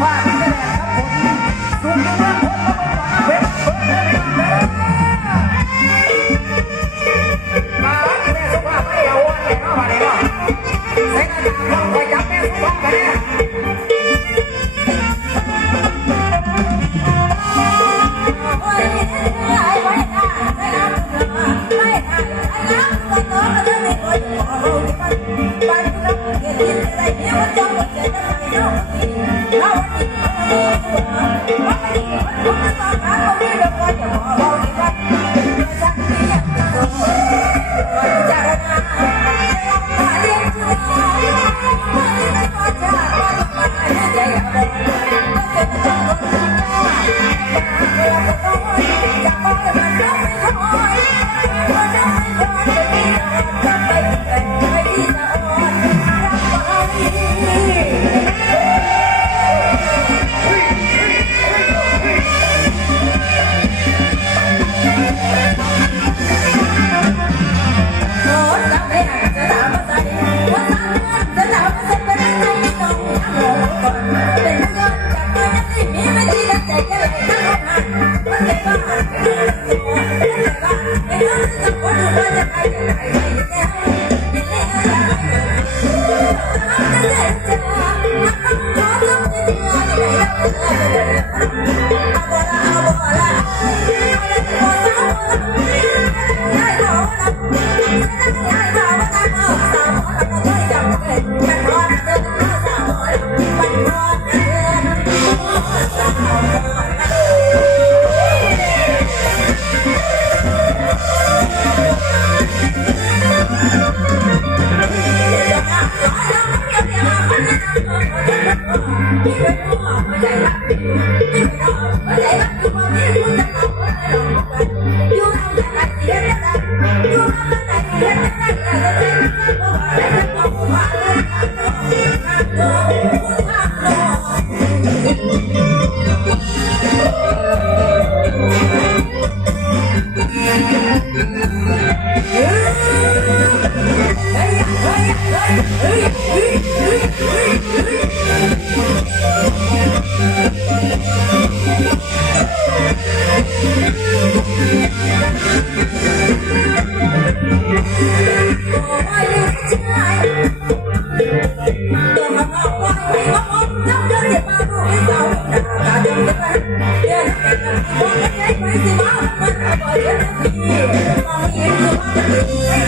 ฟ้าที่แดงครับผมสุขเมืองพลเว็บเปิดเลยครับมาที่แม่สุภาพไม่เอาวันเลยเนาะวันนี้เนาะใส่หน้ากากลองคอยจับแม่สุภาพกันเนี่ย 那我问你你为什么不我那么你为什个人 Hey! Hey! Hey! Hey!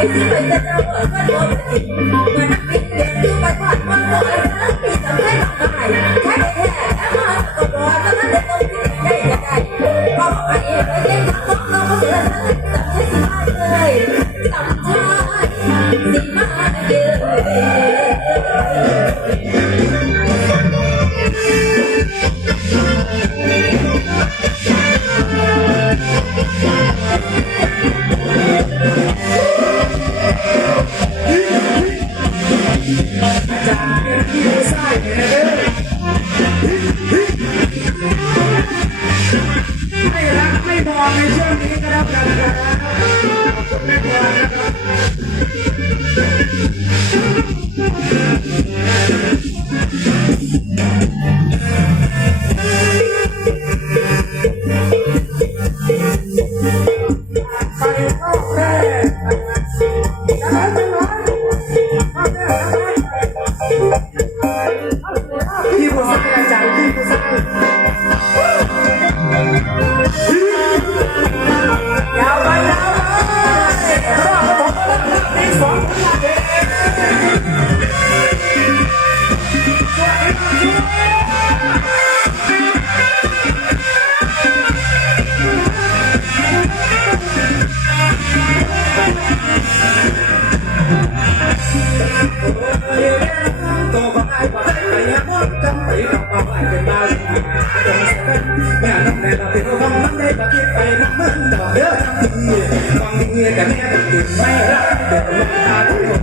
Hãy xin mời ta ra mở mắt มันได้ประคิดไปน้ำมันดอกเด้อทั้งทีฟังดีแต่แม่ต้องตื่นไม่รักเด็กลูกตาทุกคน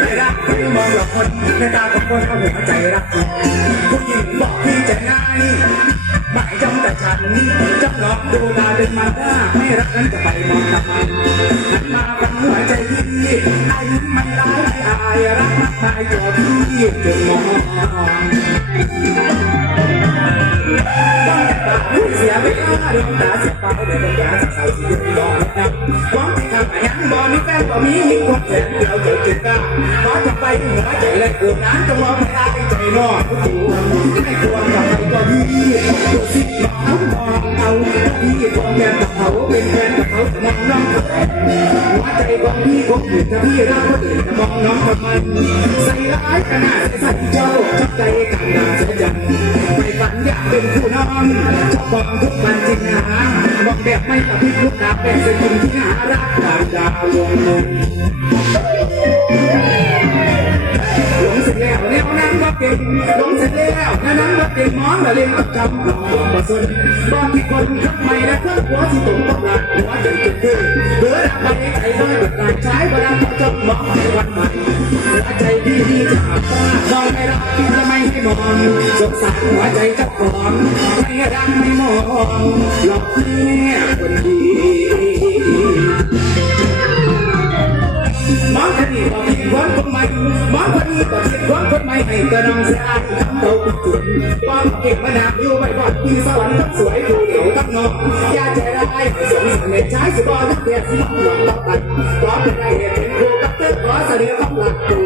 ไม่รักไม่มองหลอกคนในตาของคนเขาหัวใจรักผู้หญิงบอกพี่จะง่ายหมายจำแต่ฉันจำหลอกดูดาดินมาหน้าไม่รักนั้นจะไปมองทำไมหันมาฟังหัวใจพี่ไอ้ไม่ร้ายไม่อายรักมากมายตัวพี่จนมอง เสียไปแล้ดวงตาเสียเป้าเดี๋ยวดวงตาจะเศร้าที่ยืนรอแล้วหวังที่ทำยังบ่มีแฟนบ่มียิ่งคนแสนเดียวเกิดจุดก้าขอจะไปหัวใจและกูน้ำจะมองไม่ได้ใจนอกไม่ควรกับใครก็ดีดูสิน้องมองเอาพี่ควงแฟนกับเขาเป็นแฟนกับเขามองน้อง ของพี่คงอยู่ถ้าพี่รักคนอื่นจะมองน้องทำไมใส่ร้ายขนาดใส่เจ้าชอบใจกันนาเสียจังไม่ฝันอยากเป็นผู้น้องชอบบอกทุกวันจริงนะบอกแบบไม่ตะพิลุกตาแบบเป็นคนที่หารักดาวดาวลง นลงเสร็จแล้วแนวนั้นว่าเก่งมองและเล่นกับจำลองบอกมาสนบอกที่คนทำไมและเพื่อนหัวที่ตกตกหลักหัวใจจุดคือเบื่อรักไปใจน้อยกับการใช้เวลาเขาจบมองในวันใหม่หัวใจพี่จะหักฟ้ามองไม่รักพี่จะไม่ให้มองสงสารหัวใจเจ้าของไม่รักไม่มองหลอกแม่คนดี นนี้ก็ผิดหวังคนใหม่มองคนนี้ก็ผิดหวังคนใหม่ให้กระนองเสียอายทำเราจุดความเก่งมานาอยู่ไม่บอดที่สวรรค์ทั้งสวยดูเดี่ยวทั้งนอกอย่าใจร้ายสมสำเร็จใช้สิบอทั้งเดียดสมองหลังต้องตัดขอเป็นได้เหตุเป็นครูกับเต้ขอเสนอคำหลักตัว